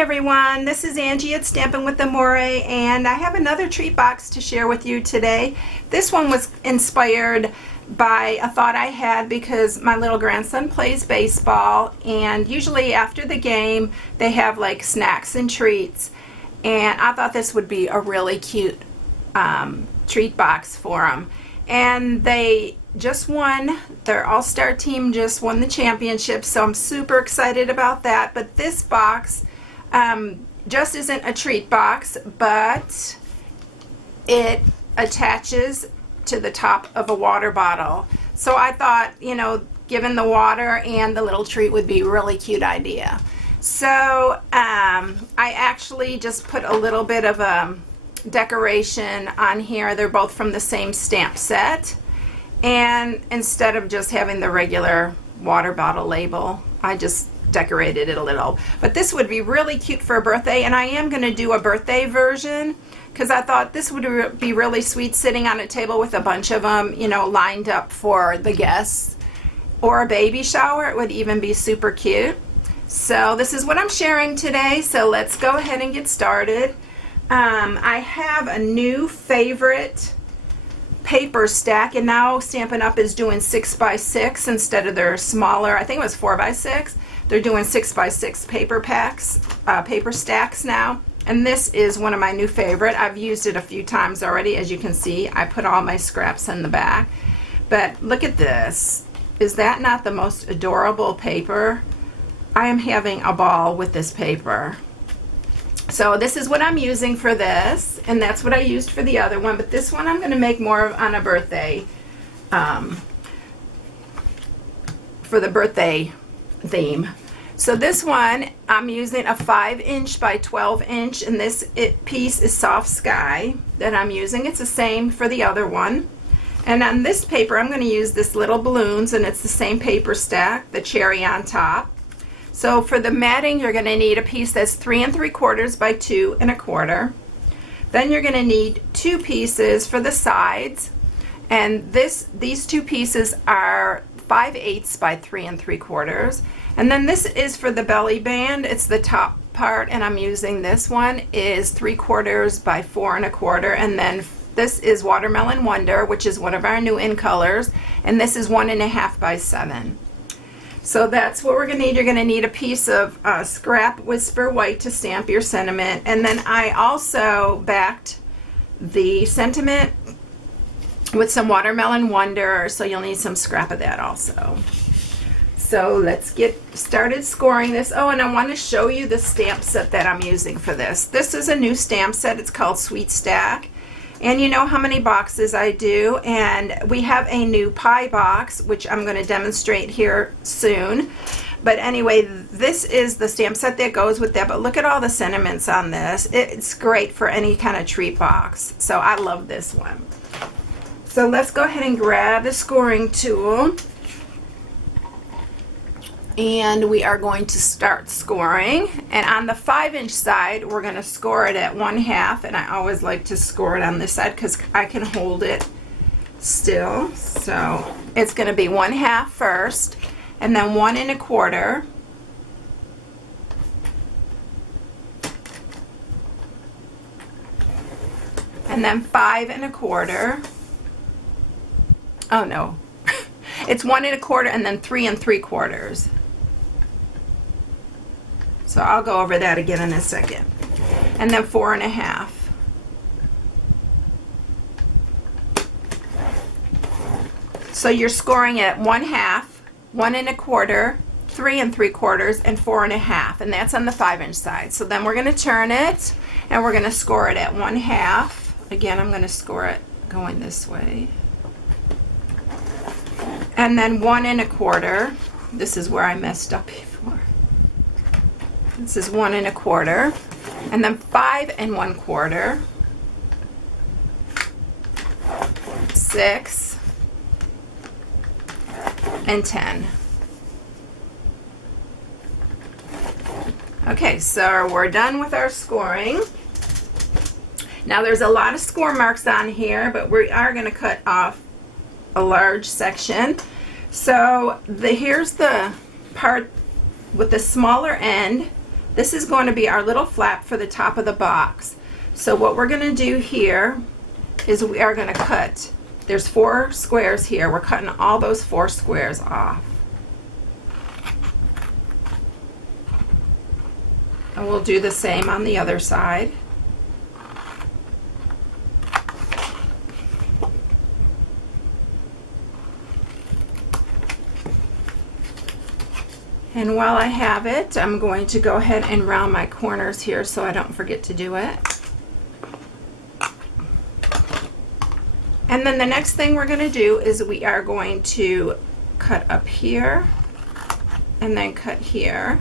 everyone, this is Angie at Stampin' with Amore, and I have another treat box to share with you today. This one was inspired by a thought I had because my little grandson plays baseball, and usually after the game they have like snacks and treats, and I thought this would be a really cute treat box for him. And they just won, their all-star team just won the championship, so I'm super excited about that. But this box just isn't a treat box, but it attaches to the top of a water bottle. So I thought, you know, given the water and the little treat would be a really cute idea. So I actually just put a little bit of a decoration on here. They're both from the same stamp set, and instead of just having the regular water bottle label, I just decorated it a little. But this would be really cute for a birthday, and I am going to do a birthday version because I thought this would be really sweet sitting on a table with a bunch of them, you know, lined up for the guests, or a baby shower. It would even be super cute. So this is what I'm sharing today, so let's go ahead and get started. I have a new favorite paper stack, and now Stampin' Up! Is doing 6x6 instead of their smaller, I think it was 4x6. They're doing 6x6 paper packs, paper stacks now. And this is one of my new favorite. I've used it a few times already. As you can see, I put all my scraps in the back. But look at this. Is that not the most adorable paper? I am having a ball with this paper. So this is what I'm using for this, and that's what I used for the other one, but this one I'm going to make more on a birthday, for the birthday theme. So this one, I'm using a 5" by 12", and this piece is Soft Sky that I'm using. It's the same for the other one. And on this paper, I'm going to use this little balloons, and it's the same paper stack, the cherry on top. So for the matting, you're going to need a piece that's 3 3/4 by 2 1/4. Then you're going to need 2 pieces for the sides, and these 2 pieces are 5/8 by 3 3/4. And then this is for the belly band. It's the top part, and I'm using this one is 3/4 by 4 1/4. And then this is Watermelon Wonder, which is one of our new in colors, and this is 1 1/2 by 7. So that's what we're going to need. You're going to need a piece of scrap Whisper White to stamp your sentiment. And then I also backed the sentiment with some Watermelon Wonder, so you'll need some scrap of that also. So let's get started scoring this. Oh, and I want to show you the stamp set that I'm using for this. This is a new stamp set. It's called Sweet Stack. And you know how many boxes I do, and we have a new pie box, which I'm going to demonstrate here soon. But anyway, this is the stamp set that goes with that, but look at all the sentiments on this. It's great for any kind of treat box, so I love this one. So let's go ahead and grab the scoring tool, and we are going to start scoring. And on the 5" side, we're going to score it at 1/2, and I always like to score it on this side because I can hold it still. So it's going to be 1/2 first, and then 1 1/4, and then 5 1/4. Oh no, it's 1 1/4 and then 3 3/4. So I'll go over that again in a second. And then 4 1/2. So you're scoring at 1/2, 1 1/4, 3 3/4, and 4 1/2, and that's on the 5" side. So then we're going to turn it, and we're going to score it at 1/2. Again, I'm going to score it going this way. And then 1 1/4. This is where I messed up before. This is 1 1/4, and then 5 1/4, 6, and 10. Okay, so we're done with our scoring. Now there's a lot of score marks on here, but we are going to cut off a large section. So here's the part with the smaller end This is going to be our little flap for the top of the box. So what we're going to do here is we are going to cut, there's 4 squares here, we're cutting all those 4 squares off. And we'll do the same on the other side. And while I have it, I'm going to go ahead and round my corners here so I don't forget to do it. And then the next thing we're going to do is we are going to cut up here and then cut here.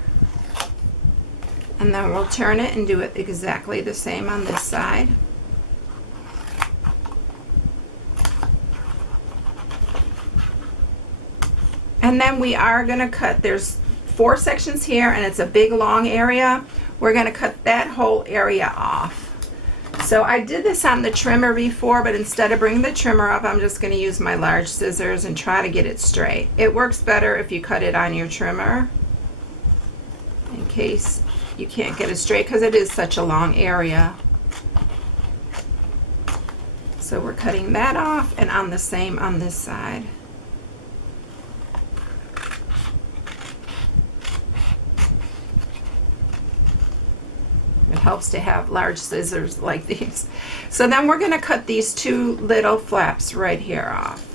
And then we'll turn it and do it exactly the same on this side. And then we are going to cut, there's 4 sections here and it's a big long area. We're going to cut that whole area off. So I did this on the trimmer before, but instead of bringing the trimmer up, I'm just going to use my large scissors and try to get it straight. It works better if you cut it on your trimmer, in case you can't get it straight, because it is such a long area. So we're cutting that off, and on the same on this side. It helps to have large scissors like these. So then we're going to cut these 2 little flaps right here off.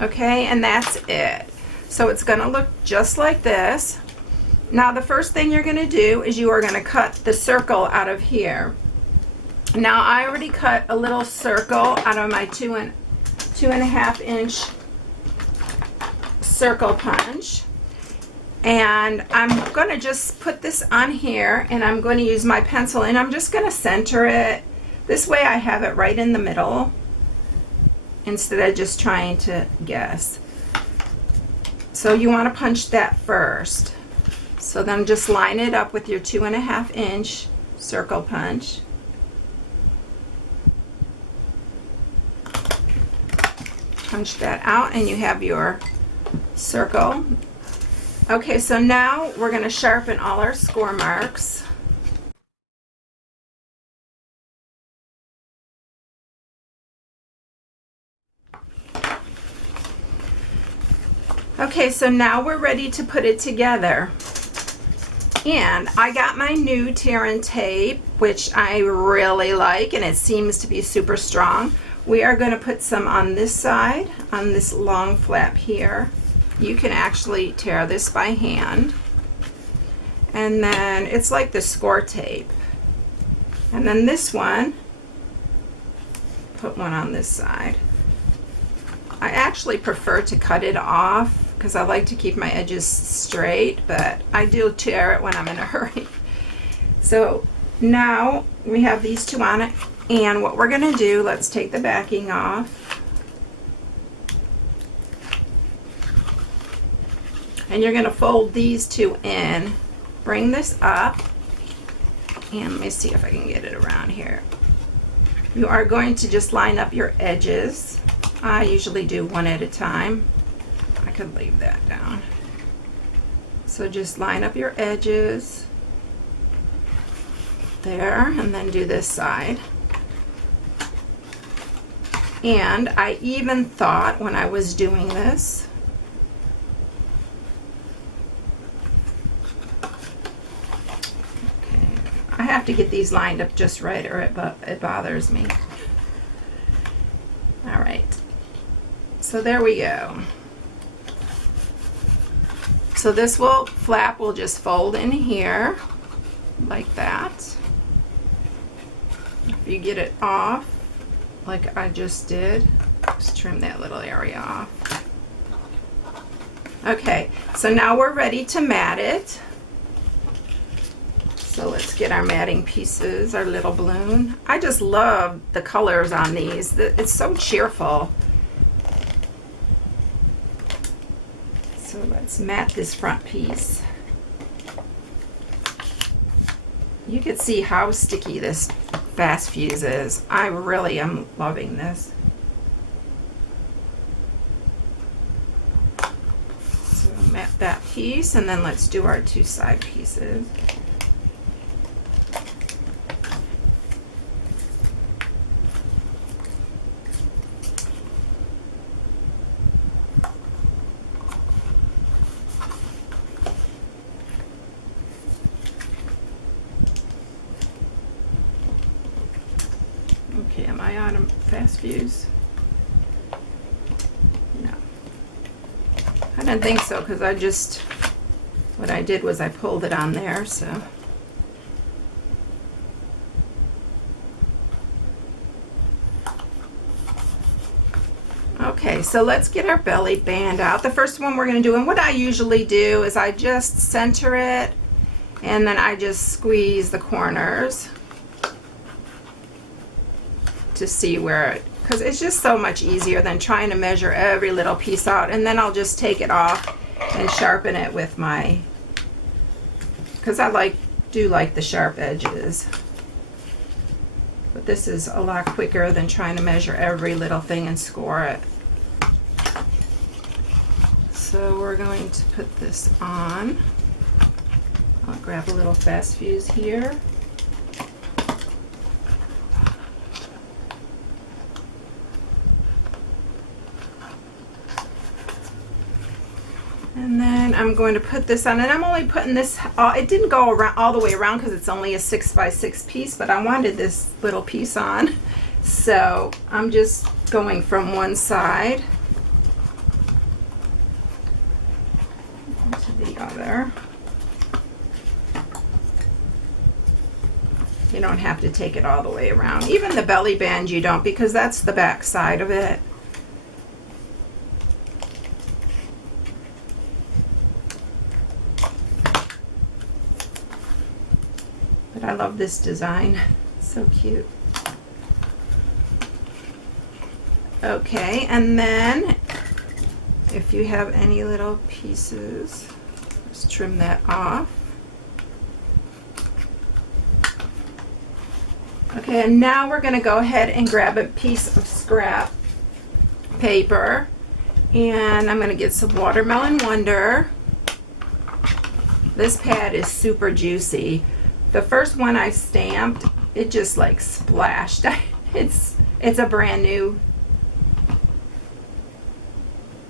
Okay, and that's it. So it's going to look just like this. Now the first thing you're going to do is you are going to cut the circle out of here. Now I already cut a little circle out of my 2.5 inch circle punch. And I'm going to just put this on here, and I'm going to use my pencil, and I'm just going to center it. This way I have it right in the middle instead of just trying to guess. So you want to punch that first. So then just line it up with your 2.5 inch circle punch. Punch that out and you have your circle. Okay, so now we're going to sharpen all our score marks. Okay, so now we're ready to put it together. And I got my new tear and tape, which I really like, and it seems to be super strong. We are going to put some on this side, on this long flap here. You can actually tear this by hand. And then it's like the score tape. And then this one, put one on this side. I actually prefer to cut it off because I like to keep my edges straight, but I do tear it when I'm in a hurry. So now we have these 2 on it, and what we're going to do, let's take the backing off. And you're going to fold these 2 in, bring this up, and let me see if I can get it around here. You are going to just line up your edges. I usually do one at a time. I could leave that down. So just line up your edges there, and then do this side. And I even thought when I was doing this, I have to get these lined up just right or it bothers me. All right, so there we go. So this flap will just fold in here like that. If you get it off like I just did, just trim that little area off. Okay, so now we're ready to mat it. So let's get our matting pieces, our little balloon. I just love the colors on these. It's so cheerful. So let's mat this front piece. You can see how sticky this fast fuse is. I really am loving this. So mat that piece, and then let's do our 2 side pieces. Okay, am I on fast views? No. I didn't think so, because what I did was I pulled it on there, so. Okay, so let's get our belly band out. The first one we're going to do, and what I usually do is I just center it, and then I just squeeze the corners to see where it, because it's just so much easier than trying to measure every little piece out. And then I'll just take it off and sharpen it with my, because I do like the sharp edges. But this is a lot quicker than trying to measure every little thing and score it. So we're going to put this on. I'll grab a little fast fuse here. And then I'm going to put this on, and I'm only putting this, it didn't go around all the way around because it's only a 6x6 piece, but I wanted this little piece on. So I'm just going from one side to the other. You don't have to take it all the way around. Even the belly band you don't, because that's the back side of it. I love this design. It's so cute. Okay, and then if you have any little pieces, just trim that off. Okay, and now we're going to go ahead and grab a piece of scrap paper, and I'm going to get some Watermelon Wonder. This pad is super juicy. The first one I stamped, it just like splashed. It's a brand new.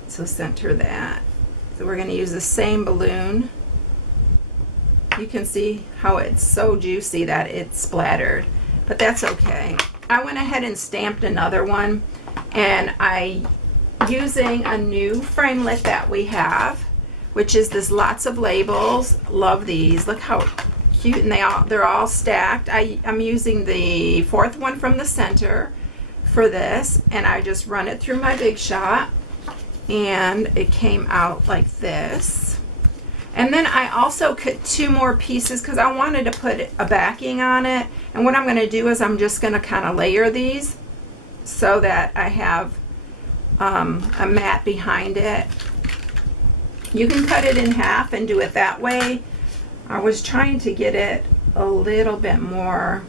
So center that. So we're going to use the same balloon. You can see how it's so juicy that it splattered, but that's okay. I went ahead and stamped another one, and using a new framelit that we have, which is this Lots of Labels. Love these. Look how cute, and they're all stacked. I'm using the 4th one from the center for this, and I just run it through my Big Shot, and it came out like this. And then I also cut 2 more pieces because I wanted to put a backing on it, and what I'm going to do is I'm just going to kind of layer these so that I have a mat behind it. You can cut it in half and do it that way. I was trying to get it a little bit more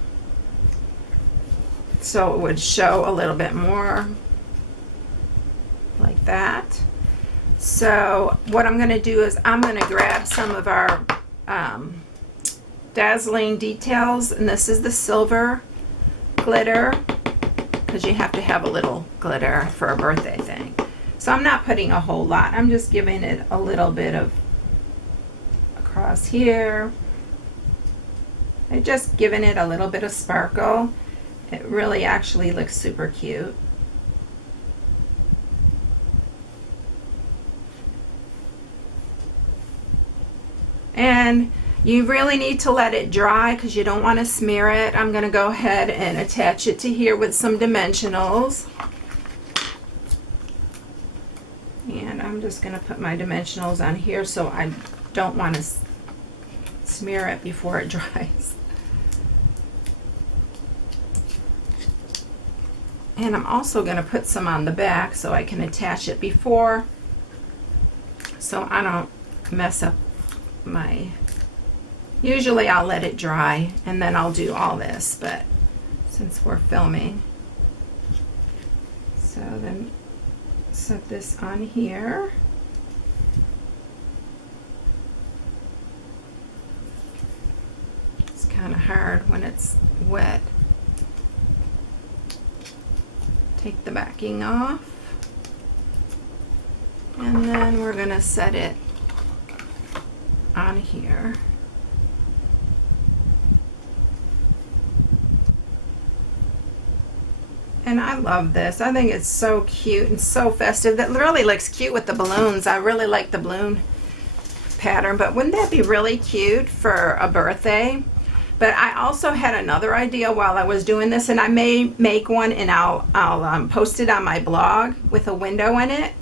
so it would show a little bit more like that. So what I'm going to do is I'm going to grab some of our dazzling details, and this is the silver glitter, because you have to have a little glitter for a birthday thing. So I'm not putting a whole lot. I'm just giving it a little bit of across here. I'm just giving it a little bit of sparkle. It really actually looks super cute. And you really need to let it dry because you don't want to smear it. I'm going to go ahead and attach it to here with some dimensionals. And I'm just going to put my dimensionals on here so I don't want to smear it before it dries. And I'm also going to put some on the back so I can attach it before, so I don't mess up my, usually I'll let it dry and then I'll do all this, but since we're filming, so then set this on here. kind of hard when it's wet. Take the backing off. And then we're going to set it on here. And I love this. I think it's so cute and so festive. That really looks cute with the balloons. I really like the balloon pattern, but wouldn't that be really cute for a birthday? But I also had another idea while I was doing this, and I may make one and I'll post it on my blog with a window in it,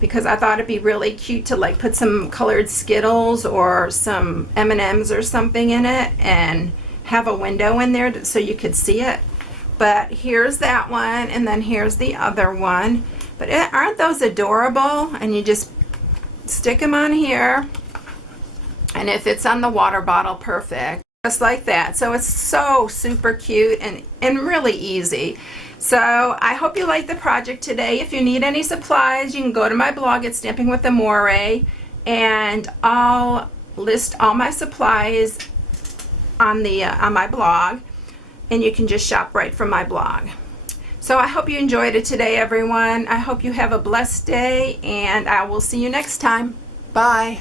because I thought it'd be really cute to like put some colored Skittles or some M&Ms or something in it and have a window in there so you could see it. But here's that one, and then here's the other one. But aren't those adorable? And you just stick them on here, and if it's on the water bottle, perfect. Just like that. So it's so super cute and really easy. So I hope you liked the project today. If you need any supplies, you can go to my blog at Stamping with Amore, and I'll list all my supplies on my blog. And you can just shop right from my blog. So I hope you enjoyed it today, everyone. I hope you have a blessed day, and I will see you next time. Bye.